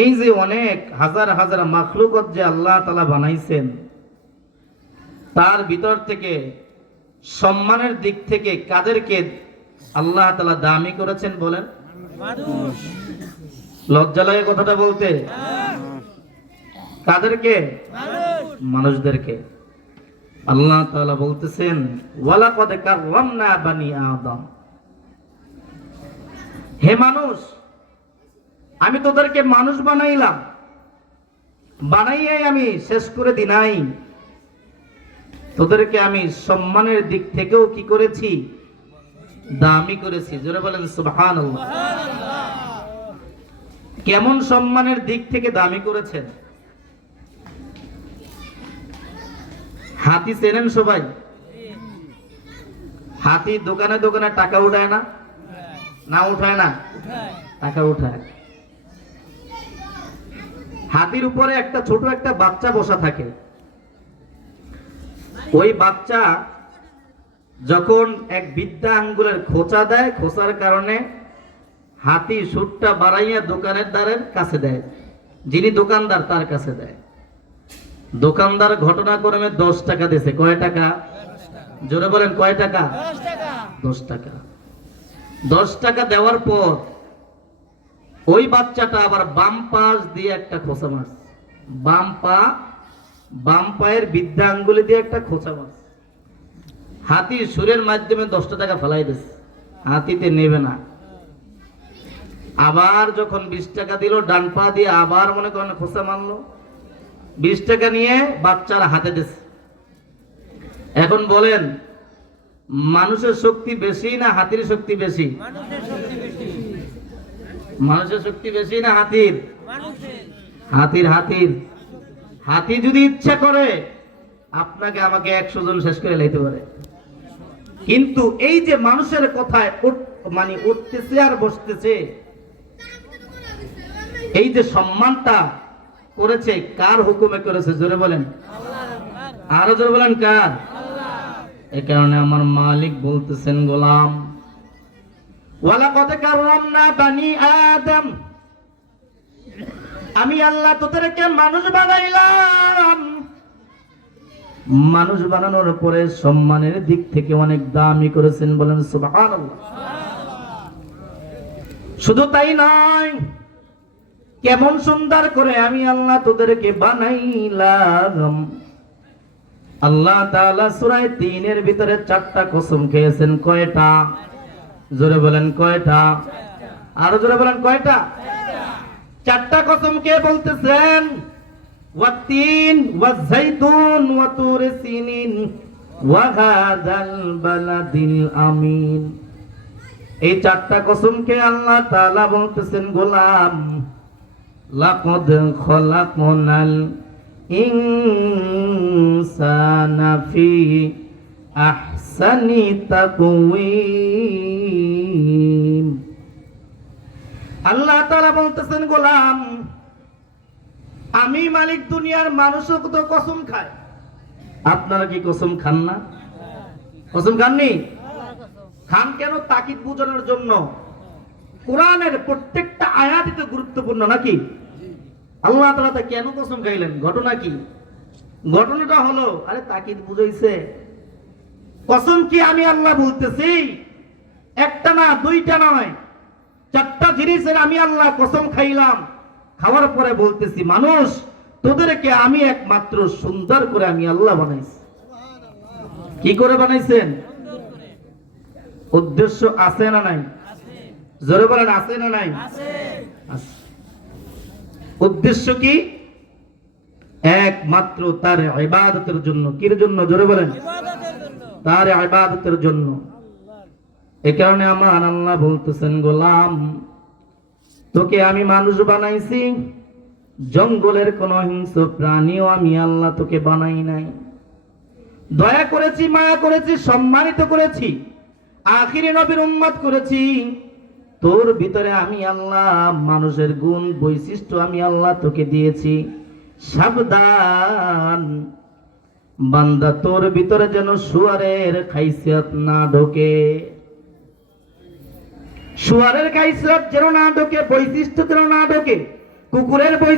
এই যে অনেক হাজার হাজার মাখলুকত যে আল্লাহ তাআলা বানাইছেন, তার ভিতর থেকে সম্মানের দিক থেকে কাদেরকে আল্লাহ তাআলা দামি করেছেন বলেন? মানুষ। লজ্জা লাগে কথাটা বলতে? কাদেরকে? মানুষদেরকে। আল্লাহ তাআলা বলতেছেন ওয়ালাকাদ কাররামনা বানি আদম, হে মানুষ, আমি তোদেরকে মানুষ বানাইলাম, বানাইয়াই আমি শেষ করে দি নাই, তোদেরকে আমি সম্মানের দিক থেকেও কি করেছি? দামি করেছি। জোরে বলেন সুবহানাল্লাহ। কেমন সম্মানের দিক থেকে দামি করেছেন? হাতি চেনেন সবাই? হাতি দোকানে দোকানে টাকা উঠায় না? না উঠায় না? টাকা উঠায়। হাতির উপরে একটা ছোট একটা বাচ্চা বসা থাকে। ওই বাচ্চা যখন এক বিদ্যা আঙ্গুলের খোঁচা দেয়, খোঁচার কারণে হাতি সুরটা বাড়াইয়া দোকানের দ্বারের কাছে দেয়, যিনি দোকানদার তার কাছে দেয়। দোকানদার ঘটনাক্রমে 10 টাকা দিয়েছে। কয় টাকা? জোরে বলেন কয় টাকা? 10 টাকা। 10 টাকা দেওয়ার পর ওই বাচ্চাটা আবার বাম পাশ দিয়ে একটা খোঁচা মারছে, বাম পায়ের বিদ্যা আঙ্গুলি দিয়ে একটা খোঁচা মারছে। হাতি সুরের মাধ্যমে 10 টাকা ফেলাই দিচ্ছে, হাতিতে নেবে না। আবার যখন 20 টাকা দিল ডান পা দিয়ে, আবার মনে করেন খোঁচা মারলো, 20 টাকা নিয়ে বাচ্চার হাতে দিচ্ছে। এখন বলেন মানুষের শক্তি বেশি না হাতির শক্তি বেশি? মানুষের শক্তি বেশি না হাতির? হাতির। হাতি যদি ইচ্ছা করে আপনাকে আমাকে 100 জন শেষ করে লাইতে পারে, কিন্তু এই যে মানুষের কথায় মানে উঠতেছে আর বসতেছে, এই যে সম্মানটা করেছে কার হুকুমে করেছে? জোরে বলেন, আরো জোরে বলেন কার? এই কারণে আমার মালিক বলতেছেন গোলাম ওয়ালাকাদ কাররামনা বানি আদম, আমি আল্লাহ তোদেরকে মানুষ বানাইলাম। মানুষ বানানোর পরে সম্মানের দিক থেকে অনেক দামি করেছেন। বলেন সুবহানাল্লাহ। শুধু তাই নয়, কেমন সুন্দর করে আমি আল্লাহ তোদেরকে বানাইলাম। আল্লাহ তাআলা সূরা 3 এর ভিতরে 4টা কসম খেয়েছেন। কয়টা? জোরে বলেন কয়টা? আরো জোরে বলেন কয়টা? 4টা কসম কে বলতেছেন? ওয়াতিন ওয়াজাইতুন ওয়া তুর সিনিন ওয়া হাযাল বালাদিল আমিন। এই 4টা কসমকে আল্লাহ তাআলা বলতেছেন গোলাম লাকাদ খলাকনাল ইনসানা ফি আহসানি তাকওয়িম। আল্লাহ তাআলা বলতেছেন গোলাম, আমি মালিক দুনিয়ার মানুষও তো কসম খায়, আপনারা কি কসম খান না? কসম খাননি? খান কেন? তাকিদ বোঝানোর জন্য। কোরআনের প্রত্যেকটা আয়াতই তো গুরুত্বপূর্ণ নাকি? আল্লাহ তাআলা কেন কসম খাইলেন? ঘটনা কি? ঘটনাটা হলো, আরে তাকিদ বুঝাইছে। কসম কি আমি আল্লাহ বলতেছি, একটা না দুইটা নয়, 4টা জিনিসের আমি আল্লাহ কসম খাইলাম। খাওয়ার পরে বলতেছি মানুষ তোদেরকে আমি একমাত্র সুন্দর করে আমি আল্লাহ বানাইছি। কি করে বানাইছেন? উদ্দেশ্য আছে না নাই? জোরে বলেন আছে না নাই? উদ্দেশ্য কি? একমাত্র তার ইবাদতের জন্য। কির জন্য? জোরে বলেন, তার ইবাদতের জন্য। এই কারণে আমার আল্লাহ বলতেছেন গোলাম তোকে আমি মানুষ বানাইছি, জঙ্গলের কোন হিংস্র প্রাণীও আমি আল্লাহ তোকে বানাই নাই। দয়া করেছি, মায়া করেছি, সম্মানিত করেছি, আখিরি নবীর উম্মত করেছি। তোর ভিতরে আমি আল্লাহ মানুষের গুণ বৈশিষ্ট্য আমি আল্লাহ তোকে দিয়েছি। সাবধান বান্দা, তোর ভিতরে যেন শুয়ারের খাইসিয়ত না ঢোকে, শুয়ারের খাইসিয়ত যেন না ঢোকে, বৈশিষ্ট্য যেন না ঢোকে। কুকুরের বই